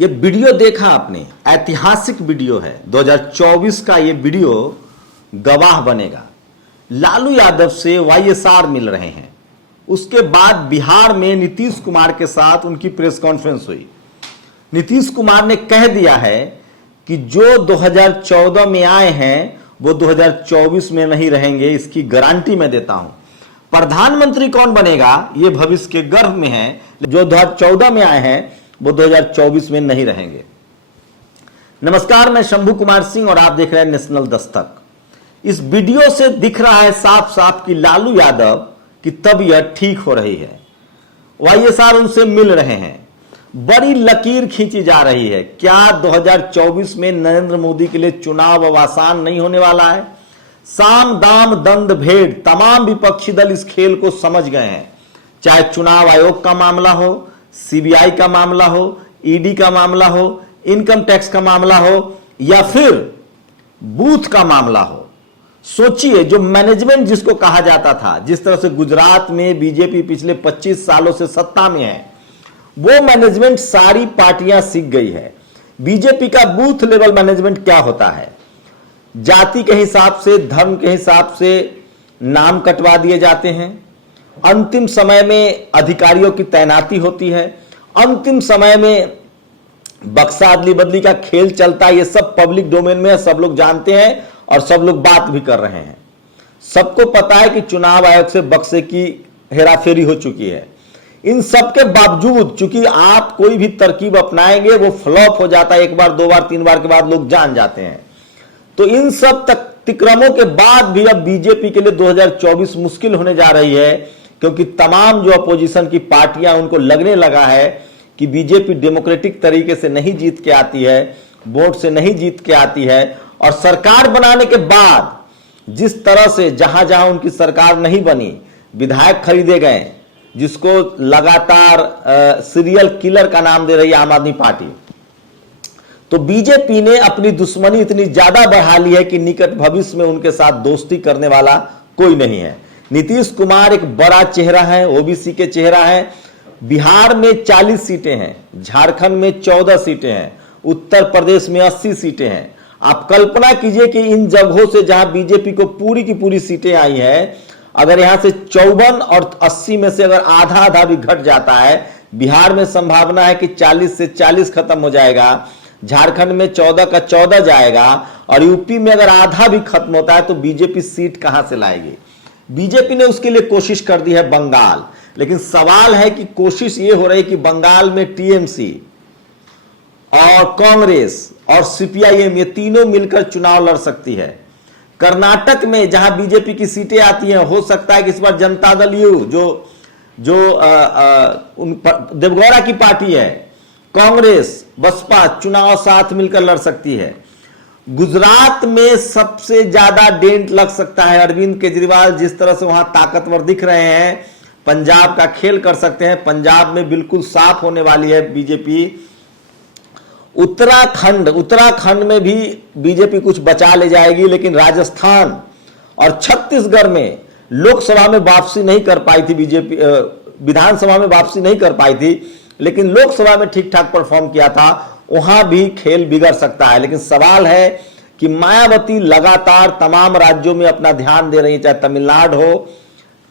ये वीडियो देखा आपने, ऐतिहासिक वीडियो है। 2024 का ये वीडियो गवाह बनेगा। लालू यादव से वाईएसआर मिल रहे हैं। उसके बाद बिहार में नीतीश कुमार के साथ उनकी प्रेस कॉन्फ्रेंस हुई। नीतीश कुमार ने कह दिया है कि जो 2014 में आए हैं वो 2024 में नहीं रहेंगे, इसकी गारंटी मैं देता हूं। प्रधानमंत्री कौन बनेगा ये भविष्य के गर्भ में है। जो 2014 में आए हैं वो 2024 में नहीं रहेंगे। नमस्कार, मैं शंभू कुमार सिंह और आप देख रहे हैं नेशनल दस्तक। इस वीडियो से दिख रहा है साफ साफ कि लालू यादव की तबीयत ठीक हो रही है। वाईएसआर उनसे मिल रहे हैं। बड़ी लकीर खींची जा रही है। क्या 2024 में नरेंद्र मोदी के लिए चुनाव अब आसान नहीं होने वाला है? साम दाम दंड भेद तमाम विपक्षी दल इस खेल को समझ गए हैं। चाहे चुनाव आयोग का मामला हो, सीबीआई का मामला हो, ईडी का मामला हो, इनकम टैक्स का मामला हो या फिर बूथ का मामला हो। सोचिए, जो मैनेजमेंट जिसको कहा जाता था, जिस तरह से गुजरात में बीजेपी पिछले 25 सालों से सत्ता में है, वो मैनेजमेंट सारी पार्टियां सीख गई है। बीजेपी का बूथ लेवल मैनेजमेंट क्या होता है? जाति के हिसाब से, धर्म के हिसाब से नाम कटवा दिए जाते हैं। अंतिम समय में अधिकारियों की तैनाती होती है। अंतिम समय में बक्सा अदली बदली का खेल चलता है। ये सब पब्लिक डोमेन में है, सब लोग जानते हैं और सब लोग बात भी कर रहे हैं। सबको पता है कि चुनाव आयोग से बक्से की हेराफेरी हो चुकी है। इन सब के बावजूद चूंकि आप कोई भी तरकीब अपनाएंगे वो फ्लॉप हो जाता है। एक बार, दो बार, तीन बार के बाद लोग जान जाते हैं। तो इन सब अतिक्रमों के बाद भी अब बीजेपी के लिए 2024 मुश्किल होने जा रही है, क्योंकि तमाम जो अपोजिशन की पार्टियां, उनको लगने लगा है कि बीजेपी डेमोक्रेटिक तरीके से नहीं जीत के आती है, वोट से नहीं जीत के आती है। और सरकार बनाने के बाद जिस तरह से जहां जहां उनकी सरकार नहीं बनी, विधायक खरीदे गए, जिसको लगातार सीरियल किलर का नाम दे रही है आम आदमी पार्टी, तो बीजेपी ने अपनी दुश्मनी इतनी ज्यादा बढ़ा ली है कि निकट भविष्य में उनके साथ दोस्ती करने वाला कोई नहीं है। नीतीश कुमार एक बड़ा चेहरा है, ओबीसी के चेहरा है। बिहार में 40 सीटें हैं, झारखंड में 14 सीटें हैं, उत्तर प्रदेश में 80 सीटें हैं। आप कल्पना कीजिए कि इन जगहों से जहां बीजेपी को पूरी की पूरी सीटें आई हैं, अगर यहां से 54 और 80 में से अगर आधा आधा भी घट जाता है, बिहार में संभावना है कि 40 से 40 खत्म हो जाएगा, झारखंड में 14 का 14 जाएगा और यूपी में अगर आधा भी खत्म होता है तो बीजेपी सीट कहां से लाएगी? बीजेपी ने उसके लिए कोशिश कर दी है बंगाल। लेकिन सवाल है कि कोशिश ये हो रही कि बंगाल में टीएमसी और कांग्रेस और सीपीआईएम ये तीनों मिलकर चुनाव लड़ सकती है। कर्नाटक में जहां बीजेपी की सीटें आती हैं, हो सकता है कि इस बार जनता दल यू जो देवगौड़ा की पार्टी है, कांग्रेस बसपा चुनाव साथ मिलकर लड़ सकती है। गुजरात में सबसे ज्यादा डेंट लग सकता है अरविंद केजरीवाल, जिस तरह से वहां ताकतवर दिख रहे हैं। पंजाब का खेल कर सकते हैं, पंजाब में बिल्कुल साफ होने वाली है बीजेपी। उत्तराखंड में भी बीजेपी कुछ बचा ले जाएगी, लेकिन राजस्थान और छत्तीसगढ़ में लोकसभा में वापसी नहीं कर पाई थी बीजेपी, विधानसभा में वापसी नहीं कर पाई थी, लेकिन लोकसभा में ठीक ठाक परफॉर्म किया था। वहां भी खेल बिगड़ सकता है। लेकिन सवाल है कि मायावती लगातार तमाम राज्यों में अपना ध्यान दे रही है, चाहे तमिलनाडु हो,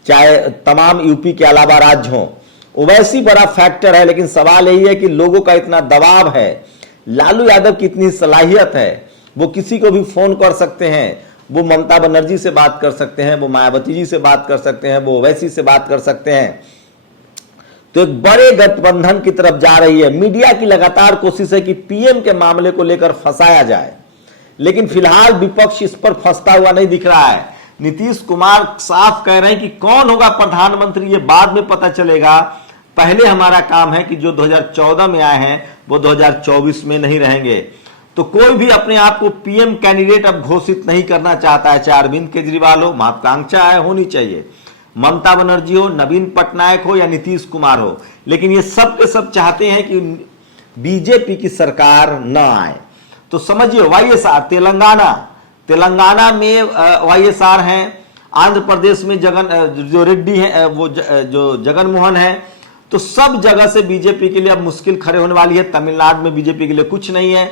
चाहे तमाम यूपी के अलावा राज्य हो। ओवैसी बड़ा फैक्टर है, लेकिन सवाल यही है कि लोगों का इतना दबाव है, लालू यादव की इतनी सलाहियत है, वो किसी को भी फोन कर सकते हैं। वो ममता बनर्जी से बात कर सकते हैं, वो मायावती जी से बात कर सकते हैं, वो ओवैसी से बात कर सकते हैं। तो एक बड़े गठबंधन की तरफ जा रही है। मीडिया की लगातार कोशिश है कि पीएम के मामले को लेकर फंसाया जाए, लेकिन फिलहाल विपक्ष इस पर फंसता हुआ नहीं दिख रहा है। नीतीश कुमार साफ कह रहे हैं कि कौन होगा प्रधानमंत्री ये बाद में पता चलेगा, पहले हमारा काम है कि जो 2014 में आए हैं वो 2024 में नहीं रहेंगे। तो कोई भी अपने आप को पीएम कैंडिडेट अब घोषित नहीं करना चाहता है, चाहे अरविंद केजरीवाल हो, महत्वाकांक्षा है, होनी चाहिए, ममता बनर्जी हो, नवीन पटनायक हो या नीतीश कुमार हो। लेकिन ये सब के सब चाहते हैं कि बीजेपी की सरकार न आए। तो समझिए, वाईएसआर तेलंगाना में वाईएसआर हैं, आंध्र प्रदेश में जो रेड्डी है, वो जो जगन मोहन है, तो सब जगह से बीजेपी के लिए अब मुश्किल खड़े होने वाली है। तमिलनाडु में बीजेपी के लिए कुछ नहीं है।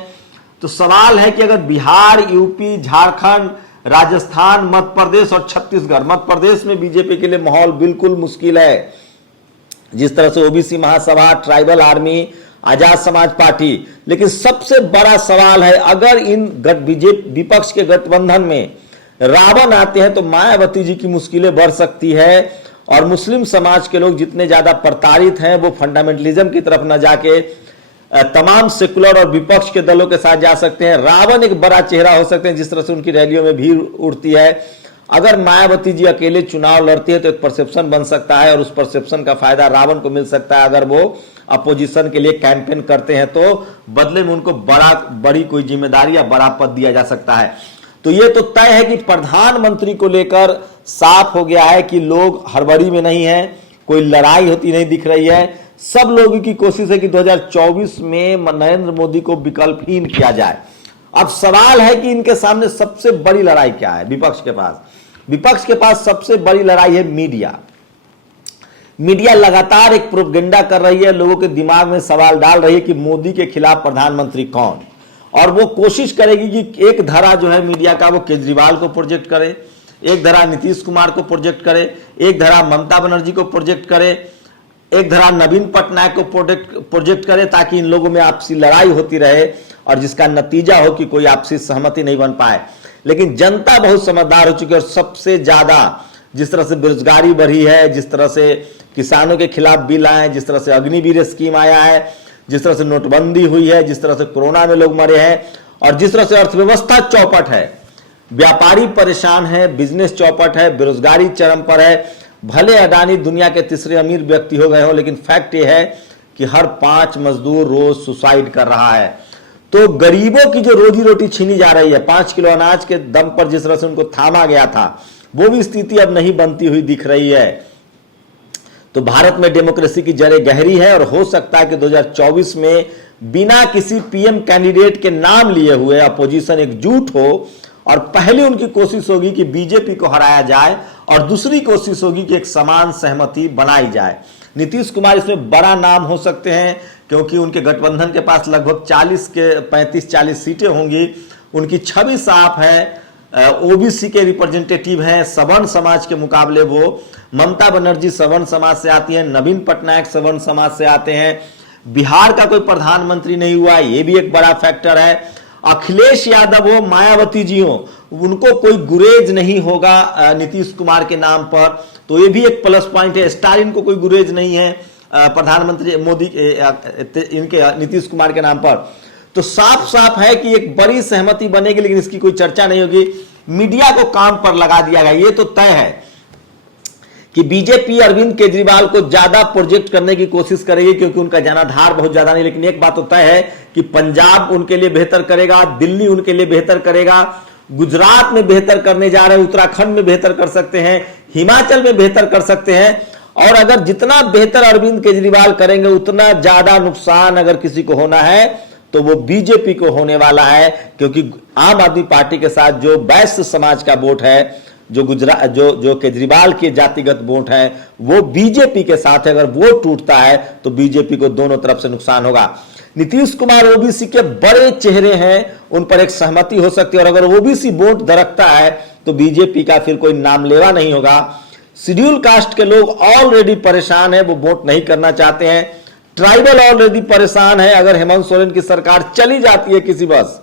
तो सवाल है कि अगर बिहार, यूपी, झारखंड, राजस्थान, मध्य प्रदेश और छत्तीसगढ़, मध्य प्रदेश में बीजेपी के लिए माहौल बिल्कुल मुश्किल है। जिस तरह से ओबीसी महासभा, tribal army, Azad Samaj party, लेकिन सबसे बड़ा सवाल है अगर इन बीजेपी विपक्ष के गठबंधन में रावण आते हैं तो मायावती जी की मुश्किलें बढ़ सकती है और मुस्लिम समाज के लोग जितने ज्यादा प्रताड़ित हैं वो फंडामेंटलिज्म की तरफ न जाके तमाम सेकुलर और विपक्ष के दलों के साथ जा सकते हैं। रावण एक बड़ा चेहरा हो सकते हैं, जिस तरह से उनकी रैलियों में भीड़ उड़ती है। अगर मायावती जी अकेले चुनाव लड़ती है तो एक परसेप्शन बन सकता है और उस परसेप्शन का फायदा रावण को मिल सकता है। अगर वो अपोजिशन के लिए कैंपेन करते हैं तो बदले में उनको बड़ी कोई जिम्मेदारी या बड़ा पद दिया जा सकता है। तो ये तो तय है कि प्रधानमंत्री को लेकर साफ हो गया है कि लोग हड़बड़ी में नहीं है, कोई लड़ाई होती नहीं दिख रही है। सब लोगों की कोशिश है कि 2024 में नरेंद्र मोदी को विकल्पहीन किया जाए। अब सवाल है कि इनके सामने सबसे बड़ी लड़ाई क्या है। विपक्ष के पास सबसे बड़ी लड़ाई है मीडिया। मीडिया लगातार एक प्रोपेगेंडा कर रही है, लोगों के दिमाग में सवाल डाल रही है कि मोदी के खिलाफ प्रधानमंत्री कौन, और वो कोशिश करेगी कि एक धारा जो है मीडिया का वो केजरीवाल को प्रोजेक्ट करे, एक धारा नीतीश कुमार को प्रोजेक्ट करे, एक धारा ममता बनर्जी को प्रोजेक्ट करे, एक धारा नवीन पटनायक को प्रोजेक्ट करे, ताकि इन लोगों में आपसी लड़ाई होती रहे और जिसका नतीजा हो कि कोई आपसी सहमति नहीं बन पाए। लेकिन जनता बहुत समझदार हो चुकी है और सबसे ज्यादा जिस तरह से बेरोजगारी बढ़ी है, जिस तरह से किसानों के खिलाफ बिल आए, जिस तरह से अग्निवीर स्कीम आया है, जिस तरह से नोटबंदी हुई है, जिस तरह से कोरोना में लोग मरे हैं और जिस तरह से अर्थव्यवस्था चौपट है, व्यापारी परेशान है, बिजनेस चौपट है, बेरोजगारी चरम पर है। भले अडानी दुनिया के तीसरे अमीर व्यक्ति हो गए हो, लेकिन फैक्ट ये है कि हर 5 मजदूर रोज सुसाइड कर रहा है। तो गरीबों की जो रोजी रोटी छीनी जा रही है, 5 किलो अनाज के दम पर जिस तरह से उनको थामा गया था, वो भी स्थिति अब नहीं बनती हुई दिख रही है। तो भारत में डेमोक्रेसी की जड़ें गहरी है और हो सकता है कि 2024 में बिना किसी पीएम कैंडिडेट के नाम लिए हुए अपोजिशन एकजुट हो और पहली उनकी कोशिश होगी कि बीजेपी को हराया जाए और दूसरी कोशिश होगी कि एक समान सहमति बनाई जाए। नीतीश कुमार इसमें बड़ा नाम हो सकते हैं क्योंकि उनके गठबंधन के पास लगभग 35-40 सीटें होंगी। उनकी छवि साफ है, ओबीसी के रिप्रेजेंटेटिव हैं, सवर्ण समाज के मुकाबले वो ममता बनर्जी सवर्ण समाज से आती हैं, नवीन पटनायक सवर्ण समाज से आते हैं, बिहार का कोई प्रधानमंत्री नहीं हुआ, ये भी एक बड़ा फैक्टर है। अखिलेश यादव हो, मायावती जी हो, उनको कोई गुरेज नहीं होगा नीतीश कुमार के नाम पर, तो ये भी एक प्लस पॉइंट है। स्टालिन को कोई गुरेज नहीं है प्रधानमंत्री मोदी इनके नीतीश कुमार के नाम पर। तो साफ साफ है कि एक बड़ी सहमति बनेगी, लेकिन इसकी कोई चर्चा नहीं होगी। मीडिया को काम पर लगा दिया गया। ये तो तय है कि बीजेपी अरविंद केजरीवाल को ज्यादा प्रोजेक्ट करने की कोशिश करेगी क्योंकि उनका जनाधार बहुत ज्यादा नहीं। लेकिन एक बात तो तय है कि पंजाब उनके लिए बेहतर करेगा, दिल्ली उनके लिए बेहतर करेगा, गुजरात में बेहतर करने जा रहे हैं, उत्तराखंड में बेहतर कर सकते हैं, हिमाचल में बेहतर कर सकते हैं। और अगर जितना बेहतर अरविंद केजरीवाल करेंगे उतना ज्यादा नुकसान अगर किसी को होना है तो वो बीजेपी को होने वाला है, क्योंकि आम आदमी पार्टी के साथ जो वैश्य समाज का वोट है, जो केजरीवाल के जातिगत वोट है, वो बीजेपी के साथ है। अगर वो टूटता है तो बीजेपी को दोनों तरफ से नुकसान होगा। नीतीश कुमार ओबीसी के बड़े चेहरे हैं, उन पर एक सहमति हो सकती है और अगर ओबीसी वोट दरकता है तो बीजेपी का फिर कोई नामलेवा नहीं होगा। शेड्यूल कास्ट के लोग ऑलरेडी परेशान है, वो वोट नहीं करना चाहते हैं। ट्राइबल ऑलरेडी परेशान है। अगर हेमंत सोरेन की सरकार चली जाती है किसी बस,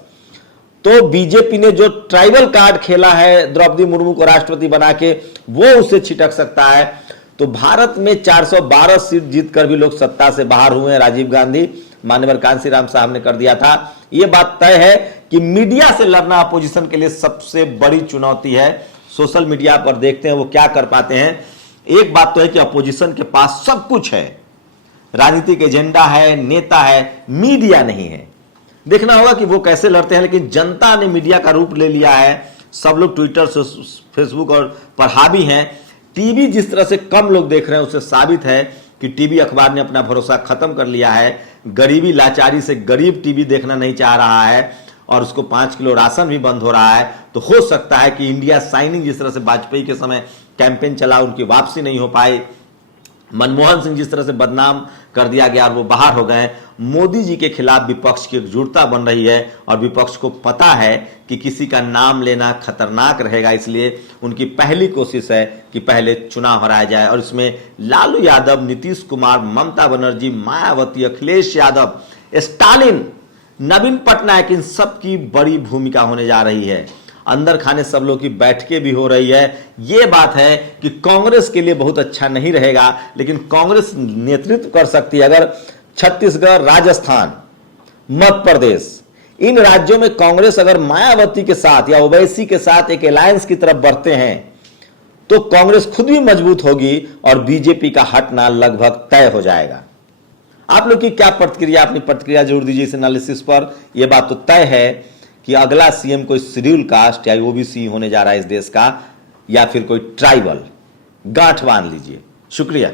तो बीजेपी ने जो ट्राइबल कार्ड खेला है द्रौपदी मुर्मू को राष्ट्रपति बना के, वो उससे छिटक सकता है। तो भारत में 412 सीट जीतकर भी लोग सत्ता से बाहर हुए हैं। राजीव गांधी, मान्यवर कांशीराम साहब ने कर दिया था। यह बात तय है कि मीडिया से लड़ना अपोजिशन के लिए सबसे बड़ी चुनौती है। सोशल मीडिया पर देखते हैं वो क्या कर पाते हैं। एक बात तो है कि अपोजिशन के पास सब कुछ है, राजनीतिक एजेंडा है, नेता है, मीडिया नहीं है। देखना होगा कि वो कैसे लड़ते हैं। लेकिन जनता ने मीडिया का रूप ले लिया है। सब लोग ट्विटर, फेसबुक और पर हावी हैं। टीवी जिस तरह से कम लोग देख रहे हैं उससे साबित है कि टीवी अखबार ने अपना भरोसा खत्म कर लिया है। गरीबी लाचारी से गरीब टीवी देखना नहीं चाह रहा है और उसको 5 किलो राशन भी बंद हो रहा है। तो हो सकता है कि इंडिया साइनिंग जिस तरह से वाजपेयी के समय कैंपेन चला, उनकी वापसी नहीं हो पाई। मनमोहन सिंह जिस तरह से बदनाम कर दिया गया और वो बाहर हो गए, मोदी जी के खिलाफ विपक्ष की एकजुटता बन रही है और विपक्ष को पता है कि किसी का नाम लेना खतरनाक रहेगा, इसलिए उनकी पहली कोशिश है कि पहले चुनाव हराया जाए। और इसमें लालू यादव, नीतीश कुमार, ममता बनर्जी, मायावती, अखिलेश यादव, स्टालिन, नवीन पटनायक, इन सब की बड़ी भूमिका होने जा रही है। अंदर खाने सब लोग की बैठकें भी हो रही है। यह बात है कि कांग्रेस के लिए बहुत अच्छा नहीं रहेगा, लेकिन कांग्रेस नेतृत्व कर सकती है। अगर छत्तीसगढ़, राजस्थान, मध्य प्रदेश, इन राज्यों में कांग्रेस अगर मायावती के साथ या ओवैसी के साथ एक अलायंस की तरफ बढ़ते हैं तो कांग्रेस खुद भी मजबूत होगी और बीजेपी का हटना लगभग तय हो जाएगा। आप लोग की क्या प्रतिक्रिया, अपनी प्रतिक्रिया जरूर दीजिए इस एनालिसिस पर। यह बात तो तय है कि अगला सीएम कोई शेड्यूल कास्ट या ओबीसी होने जा रहा है इस देश का, या फिर कोई ट्राइबल। गांठ बांध लीजिए। शुक्रिया।